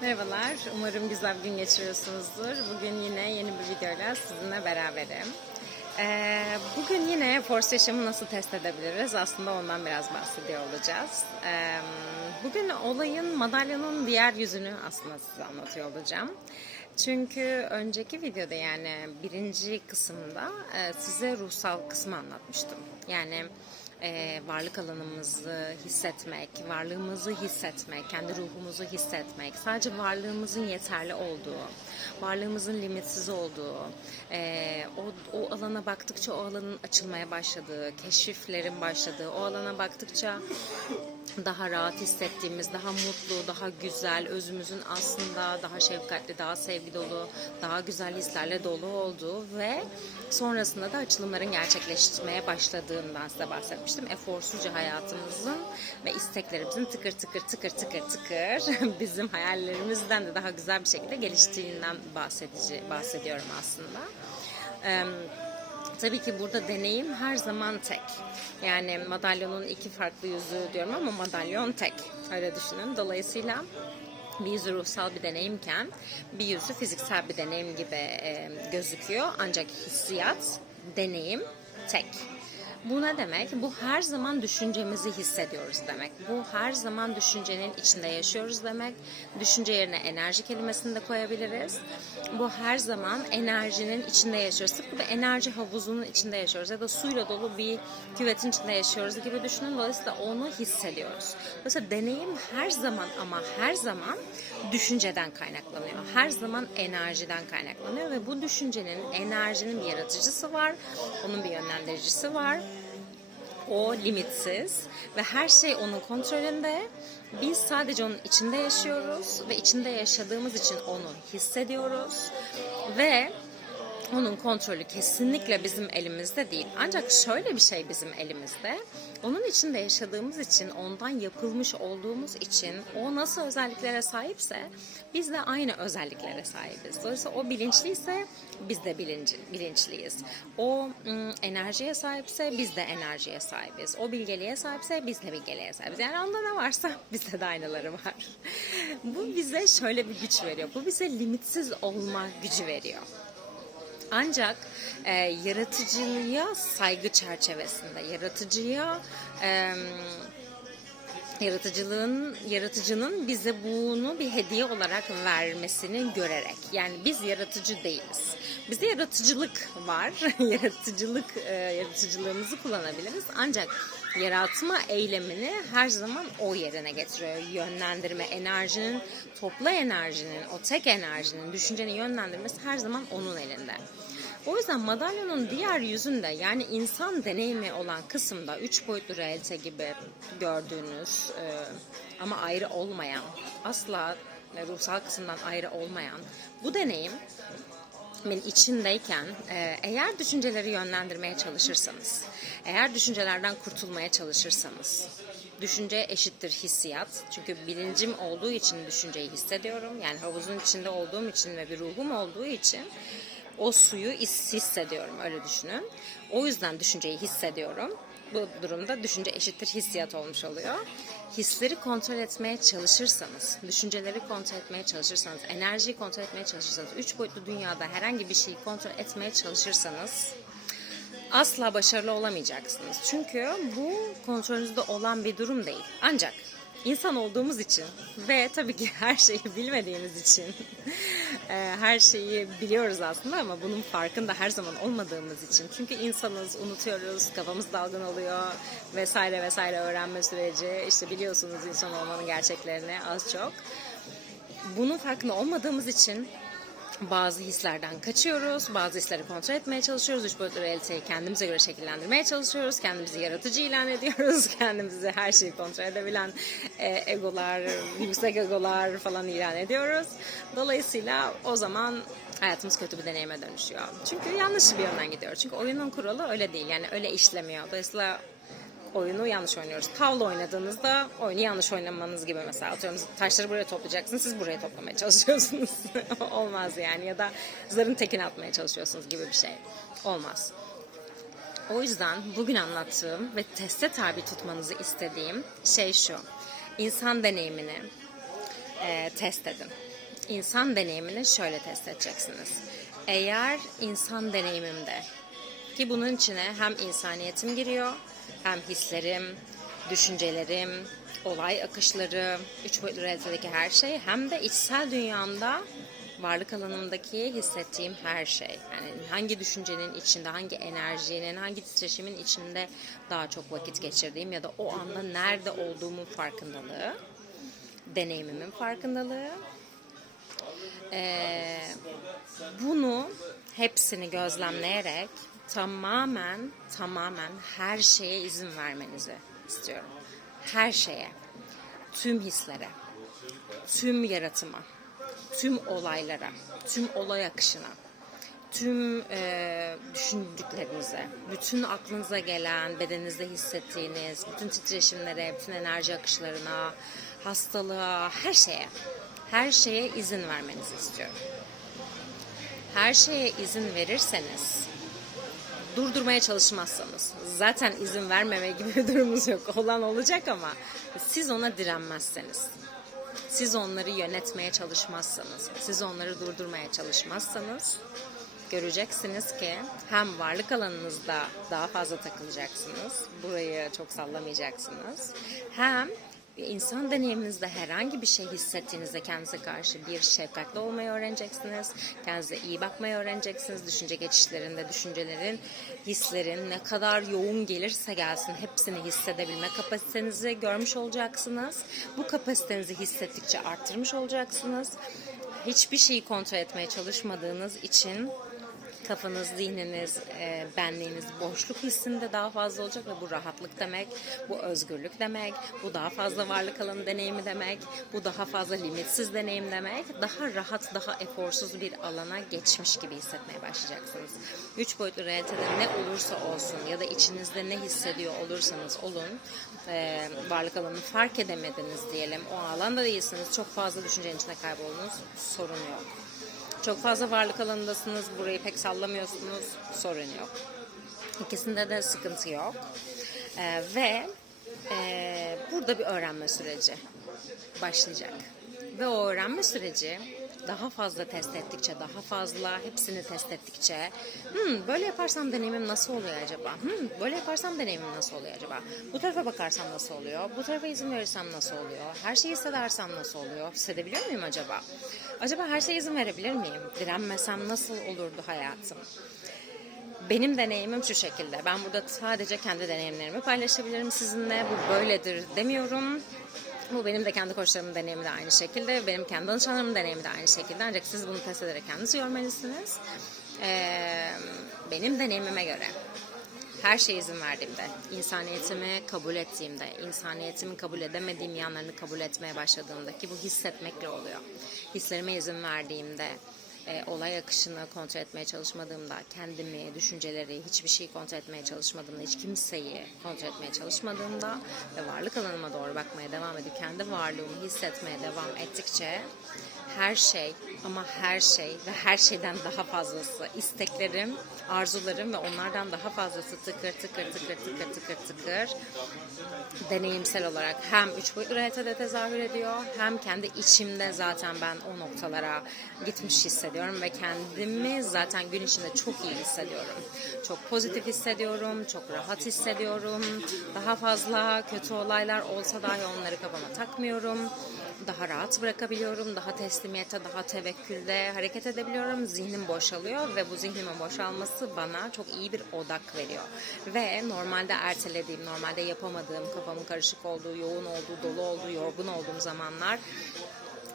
Merhabalar, umarım güzel bir gün geçiriyorsunuzdur. Bugün yine yeni bir videoyla sizinle beraberim. Ee, bugün yine Force yaşamı nasıl test edebiliriz? Aslında ondan biraz bahsediyor olacağız. Ee, bugün olayın madalyonun diğer yüzünü aslında size anlatıyor olacağım. Çünkü önceki videoda yani birinci kısımda e, size ruhsal kısmı anlatmıştım. Yani e, varlık alanımızı hissetmek, varlığımızı hissetmek, kendi ruhumuzu hissetmek, sadece varlığımızın yeterli olduğu, varlığımızın limitsiz olduğu, e, o, o alana baktıkça o alanın açılmaya başladığı, keşiflerin başladığı, o alana baktıkça daha rahat hissettiğimiz, daha mutlu, daha güzel, özümüzün aslında daha şefkatli, daha sevgi dolu, daha güzel hislerle dolu olduğu ve sonrasında da açılımların gerçekleşmeye başladığından size bahsetmiştim. Eforsuzca hayatımızın ve isteklerimizin tıkır tıkır tıkır tıkır tıkır bizim hayallerimizden de daha güzel bir şekilde geliştiğinden bahsedici, bahsediyorum aslında. Ee, Tabii ki burada deneyim her zaman tek. Yani madalyonun iki farklı yüzü diyorum ama madalyon tek. Öyle düşünün. Dolayısıyla bir yüzü ruhsal bir deneyimken bir yüzü fiziksel bir deneyim gibi e, gözüküyor. Ancak hissiyat, deneyim tek. Bu ne demek? Bu her zaman düşüncemizi hissediyoruz demek. Bu her zaman düşüncenin içinde yaşıyoruz demek. Düşünce yerine enerji kelimesini de koyabiliriz. Bu her zaman enerjinin içinde yaşıyoruz. Tıpkı bir enerji havuzunun içinde yaşıyoruz ya da suyla dolu bir küvetin içinde yaşıyoruz gibi düşünün. Dolayısıyla onu hissediyoruz. Dolayısıyla deneyim her zaman ama her zaman düşünceden kaynaklanıyor. Her zaman enerjiden kaynaklanıyor ve bu düşüncenin, enerjinin bir yaratıcısı var. Onun bir yönlendiricisi var. O limitsiz ve her şey onun kontrolünde. Biz sadece onun içinde yaşıyoruz ve içinde yaşadığımız için onu hissediyoruz ve onun kontrolü kesinlikle bizim elimizde değil. Ancak şöyle bir şey bizim elimizde. Onun içinde yaşadığımız için, ondan yapılmış olduğumuz için o nasıl özelliklere sahipse biz de aynı özelliklere sahibiz. Dolayısıyla o bilinçliyse biz de bilinç, bilinçliyiz. O ım, enerjiye sahipse biz de enerjiye sahibiz. O bilgeliğe sahipse biz de bilgeliğe sahibiz. Yani onda ne varsa bizde de aynıları var. Bu bize şöyle bir güç veriyor. Bu bize limitsiz olma gücü veriyor. Ancak e, yaratıcılığa saygı çerçevesinde, yaratıcıya e, yaratıcılığın yaratıcının bize bunu bir hediye olarak vermesini görerek. Yani biz yaratıcı değiliz. Bizde yaratıcılık var. yaratıcılık e, yaratıcılığımızı kullanabiliriz. Ancak yaratma eylemini her zaman o yerine getiriyor. Yönlendirme enerjinin, topla enerjinin, o tek enerjinin, düşüncenin yönlendirmesi her zaman onun elinde. O yüzden madalyonun diğer yüzünde yani insan deneyimi olan kısımda üç boyutlu realite gibi gördüğünüz e, ama ayrı olmayan, asla ruhsal kısımdan ayrı olmayan bu deneyim içindeyken e, eğer düşünceleri yönlendirmeye çalışırsanız, eğer düşüncelerden kurtulmaya çalışırsanız, düşünce eşittir hissiyat. Çünkü bilincim olduğu için düşünceyi hissediyorum. Yani havuzun içinde olduğum için ve bir ruhum olduğu için o suyu hissediyorum öyle düşünün. O yüzden düşünceyi hissediyorum. Bu durumda düşünce eşittir hissiyat olmuş oluyor. Hisleri kontrol etmeye çalışırsanız, düşünceleri kontrol etmeye çalışırsanız, enerjiyi kontrol etmeye çalışırsanız, üç boyutlu dünyada herhangi bir şeyi kontrol etmeye çalışırsanız asla başarılı olamayacaksınız. Çünkü bu kontrolünüzde olan bir durum değil. Ancak insan olduğumuz için ve tabii ki her şeyi bilmediğimiz için her şeyi biliyoruz aslında ama bunun farkında her zaman olmadığımız için. Çünkü insanız unutuyoruz kafamız dalgın oluyor vesaire vesaire öğrenme süreci. İşte biliyorsunuz insan olmanın gerçeklerini az çok. Bunun farkında olmadığımız için bazı hislerden kaçıyoruz, bazı hisleri kontrol etmeye çalışıyoruz. Üç boyutlu realiteyi kendimize göre şekillendirmeye çalışıyoruz. Kendimizi yaratıcı ilan ediyoruz. Kendimizi her şeyi kontrol edebilen e, egolar, yüksek egolar falan ilan ediyoruz. Dolayısıyla o zaman hayatımız kötü bir deneyime dönüşüyor. Çünkü yanlış bir yönden gidiyor. Çünkü oyunun kuralı öyle değil. Yani öyle işlemiyor. Dolayısıyla oyunu yanlış oynuyoruz. Tavla oynadığınızda oyunu yanlış oynamanız gibi mesela atıyorum taşları buraya toplayacaksınız siz buraya toplamaya çalışıyorsunuz. Olmaz yani ya da zarın tekini atmaya çalışıyorsunuz gibi bir şey. Olmaz. O yüzden bugün anlattığım ve teste tabi tutmanızı istediğim şey şu. İnsan deneyimini e, test edin. İnsan deneyimini şöyle test edeceksiniz. Eğer insan deneyimimde ki bunun içine hem insaniyetim giriyor, hem hislerim, düşüncelerim, olay akışları, üç boyutlu realitedeki her şey hem de içsel dünyamda varlık alanımdaki hissettiğim her şey. Yani hangi düşüncenin içinde, hangi enerjinin, hangi titreşimin içinde daha çok vakit geçirdiğim ya da o anda nerede olduğumun farkındalığı, deneyimimin farkındalığı. Ee, bunu hepsini gözlemleyerek tamamen tamamen her şeye izin vermenizi istiyorum. Her şeye, tüm hislere, tüm yaratıma, tüm olaylara, tüm olay akışına, tüm e, düşündüklerinize, bütün aklınıza gelen, bedeninizde hissettiğiniz, bütün titreşimlere, bütün enerji akışlarına, hastalığa, her şeye, her şeye izin vermenizi istiyorum. Her şeye izin verirseniz, durdurmaya çalışmazsanız, zaten izin vermeme gibi bir durumunuz yok. Olan olacak ama siz ona direnmezseniz, siz onları yönetmeye çalışmazsanız, siz onları durdurmaya çalışmazsanız göreceksiniz ki hem varlık alanınızda daha fazla takılacaksınız. Burayı çok sallamayacaksınız. Hem insan deneyiminizde herhangi bir şey hissettiğinizde kendinize karşı bir şefkatli olmayı öğreneceksiniz. Kendinize iyi bakmayı öğreneceksiniz. Düşünce geçişlerinde düşüncelerin, hislerin ne kadar yoğun gelirse gelsin hepsini hissedebilme kapasitenizi görmüş olacaksınız. Bu kapasitenizi hissettikçe arttırmış olacaksınız. Hiçbir şeyi kontrol etmeye çalışmadığınız için kafanız, zihniniz, e, benliğiniz boşluk hissinde daha fazla olacak ve bu rahatlık demek, bu özgürlük demek, bu daha fazla varlık alanı deneyimi demek, bu daha fazla limitsiz deneyim demek, daha rahat, daha eforsuz bir alana geçmiş gibi hissetmeye başlayacaksınız. Üç boyutlu realitede ne olursa olsun ya da içinizde ne hissediyor olursanız olun, e, varlık alanını fark edemediniz diyelim, o alanda değilsiniz, çok fazla düşüncenin içinde kayboldunuz, sorun yok. Çok fazla varlık alanındasınız, burayı pek sallamıyorsunuz, sorun yok. İkisinde de sıkıntı yok. Ee, ve e, burada bir öğrenme süreci başlayacak. Ve o öğrenme süreci daha fazla test ettikçe, daha fazla hepsini test ettikçe hmm, böyle yaparsam deneyimim nasıl oluyor acaba? Hmm, böyle yaparsam deneyimim nasıl oluyor acaba? Bu tarafa bakarsam nasıl oluyor? Bu tarafa izin verirsem nasıl oluyor? Her şeyi hissedersem nasıl oluyor? Hissedebiliyor muyum acaba? Acaba her şeye izin verebilir miyim? Direnmesem nasıl olurdu hayatım? Benim deneyimim şu şekilde. Ben burada sadece kendi deneyimlerimi paylaşabilirim sizinle. Bu böyledir demiyorum. Bu benim de kendi koçlarımın deneyimi de aynı şekilde. Benim kendi danışanlarımın deneyimi de aynı şekilde. Ancak siz bunu test ederek kendiniz görmelisiniz. Ee, benim deneyimime göre her şeye izin verdiğimde, insaniyetimi kabul ettiğimde, insaniyetimi kabul edemediğim yanlarını kabul etmeye başladığımda ki bu hissetmekle oluyor. Hislerime izin verdiğimde, e, olay akışını kontrol etmeye çalışmadığımda, kendimi, düşünceleri, hiçbir şeyi kontrol etmeye çalışmadığımda, hiç kimseyi kontrol etmeye çalışmadığımda ve varlık alanıma doğru bakmaya devam edip kendi varlığımı hissetmeye devam ettikçe her şey ama her şey ve her şeyden daha fazlası isteklerim, arzularım ve onlardan daha fazlası tıkır tıkır tıkır tıkır tıkır tıkır deneyimsel olarak hem üç boyutlu realitede tezahür ediyor hem kendi içimde zaten ben o noktalara gitmiş hissediyorum ve kendimi zaten gün içinde çok iyi hissediyorum. Çok pozitif hissediyorum, çok rahat hissediyorum. Daha fazla kötü olaylar olsa dahi onları kafama takmıyorum daha rahat bırakabiliyorum, daha teslimiyete, daha tevekkülde hareket edebiliyorum. Zihnim boşalıyor ve bu zihnimin boşalması bana çok iyi bir odak veriyor. Ve normalde ertelediğim, normalde yapamadığım, kafamın karışık olduğu, yoğun olduğu, dolu olduğu, yorgun olduğum zamanlar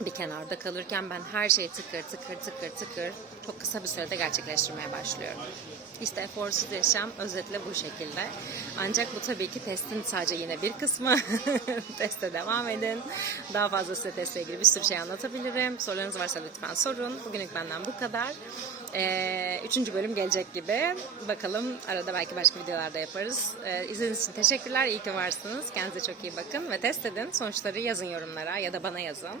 bir kenarda kalırken ben her şeyi tıkır tıkır tıkır tıkır çok kısa bir sürede gerçekleştirmeye başlıyorum. İşte eforsuz yaşam özetle bu şekilde. Ancak bu tabii ki testin sadece yine bir kısmı. Teste devam edin. Daha fazla size testle ilgili bir sürü şey anlatabilirim. Sorularınız varsa lütfen sorun. Bugünlük benden bu kadar. Ee, üçüncü bölüm gelecek gibi. Bakalım arada belki başka videolarda yaparız. Ee, izlediğiniz için teşekkürler. İyi ki varsınız. Kendinize çok iyi bakın ve test edin. Sonuçları yazın yorumlara ya da bana yazın.